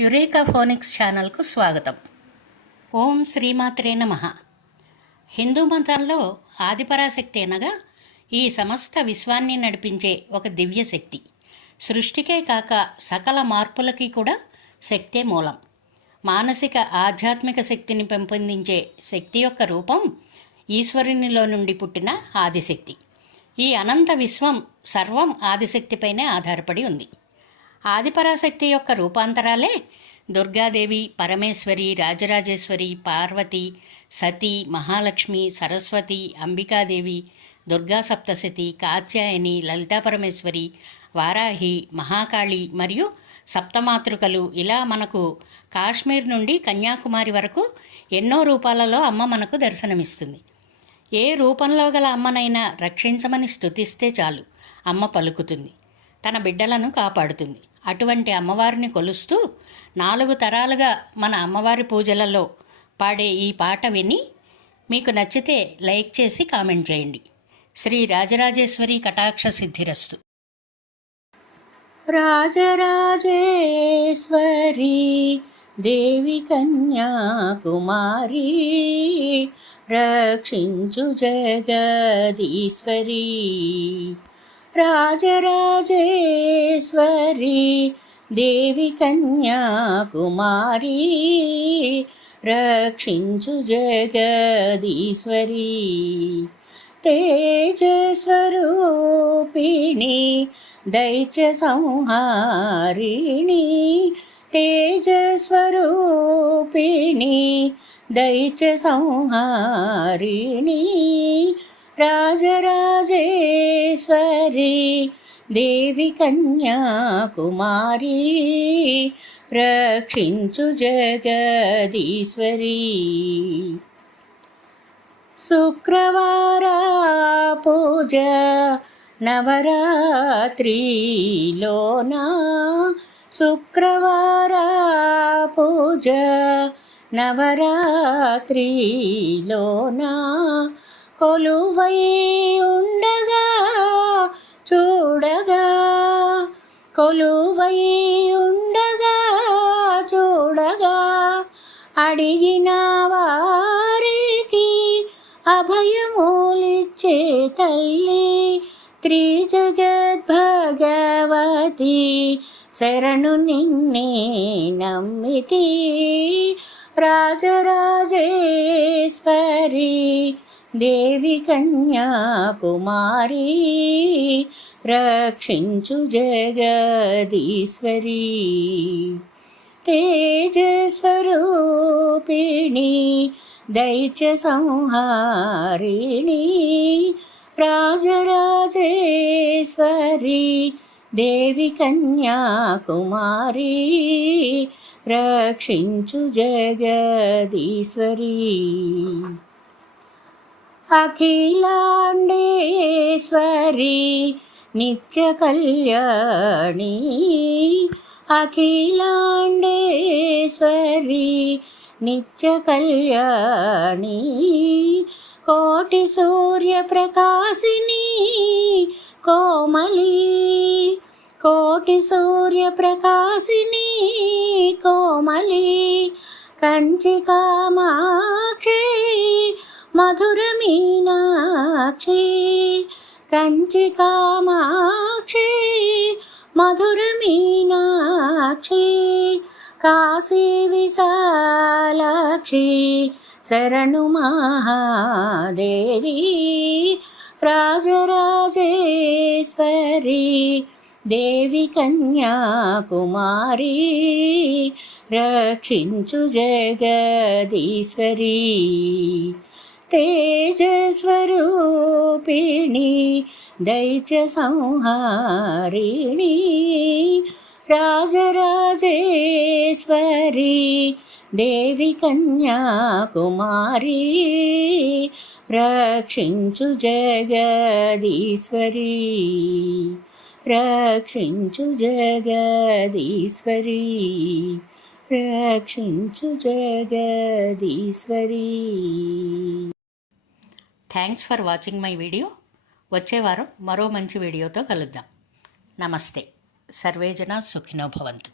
Eureka phonics ఛానల్కు స్వాగతం. ఓం శ్రీమాత్రే నమః. హిందూ మతంలో ఆదిపరాశక్తి అనగా ఈ సమస్త విశ్వాన్ని నడిపించే ఒక దివ్య శక్తి. సృష్టికే కాక సకల మార్పులకి కూడా శక్తే మూలం. మానసిక ఆధ్యాత్మిక శక్తిని పెంపొందించే శక్తి యొక్క రూపం ఈశ్వరునిలో నుండి పుట్టిన ఆదిశక్తి. ఈ అనంత విశ్వం సర్వం ఆదిశక్తిపైనే ఆధారపడి ఉంది. ఆదిపరాశక్తి యొక్క రూపాంతరాలే దుర్గాదేవి, పరమేశ్వరి, రాజరాజేశ్వరి, పార్వతి, సతీ, మహాలక్ష్మి, సరస్వతి, అంబికాదేవి, దుర్గా సప్తశతి, కాత్యాయని, లలితాపరమేశ్వరి, వారాహి, మహాకాళి మరియు సప్తమాతృకలు. ఇలా మనకు కాశ్మీర్ నుండి కన్యాకుమారి వరకు ఎన్నో రూపాలలో అమ్మ మనకు దర్శనమిస్తుంది. ఏ రూపంలో గల అమ్మనైనా రక్షించమని స్తుతిస్తే చాలు, అమ్మ పలుకుతుంది, తన బిడ్డలను కాపాడుతుంది. అటువంటి అమ్మవారిని కొలుస్తూ 4 తరాలుగా మన అమ్మవారి పూజలలో పాడే ఈ పాట విని మీకు నచ్చితే లైక్ చేసి కామెంట్ చేయండి. శ్రీ రాజరాజేశ్వరి కటాక్ష సిద్ధిరస్తు. రాజరాజేశ్వరి దేవి కన్యాకుమారి, రక్షించు జగదీశ్వరి. రాజరాజేశ్వరి దేవి కన్యాకుమారి, రక్షించు జగదీశ్వరి. తేజస్వరూపిణి దైత్య సంహారిణి, తేజస్వరూపిణి దైత్య సంహారిణి. రాజరాజేశ్వరి దేవి కన్యాకుమారి, రక్షించు జగదీశ్వరి. శుక్రవార పూజ నవరాత్రిలోనా, శుక్రవార పూజ నవరాత్రిలోనా, కొలువై ఉండగా చూడగా, కొలువై ఉండగా చూడగా, అడిగిన వారికి అభయమూలిచ్చే తల్లి త్రిజగద్భగవతి, శరణు నిన్నే నమ్మితి. రాజరాజేశ్వరి దేవి కన్యాకుమారి, రక్షించు జగదీశ్వరి. తేజస్వరూపిణి దైత్య సంహారిణి, రాజరాజేశ్వరి దేవి కన్యాకుమారి, రక్షించు జగదీశ్వరి. అఖిలాండేశ్వరి నిత్య కళ్యాణి, అఖిలాండేశ్వరి నిత్య కళ్యాణి. కోటి సూర్య ప్రకాశిని కోమలి, కోటి సూర్య ప్రకాశిని కోమలి. కంచి కామాక్షి మధుర మీనాక్షి, కంచి కామాక్షి మధుర మీనాక్షి. కాశీ విశాలాక్షి శరణు మహాదేవి. రాజరాజేశ్వరి దేవి కన్యాకుమారి, రక్షించు జగదీశ్వరి. తేజస్వరూపిణి దైత్య సంహారిణి, రాజరాజేశ్వరి దేవి కన్యాకుమారి, రక్షించు జగదీశ్వరి, రక్షించు జగదీశ్వరి, రక్షించు Jagadeeshwari. Thanks for watching my video. వచ్చే వారం మరో మంచి వీడియోతో కలుద్దాం. నమస్తే. సర్వే జనా సుఖినో భవంతు.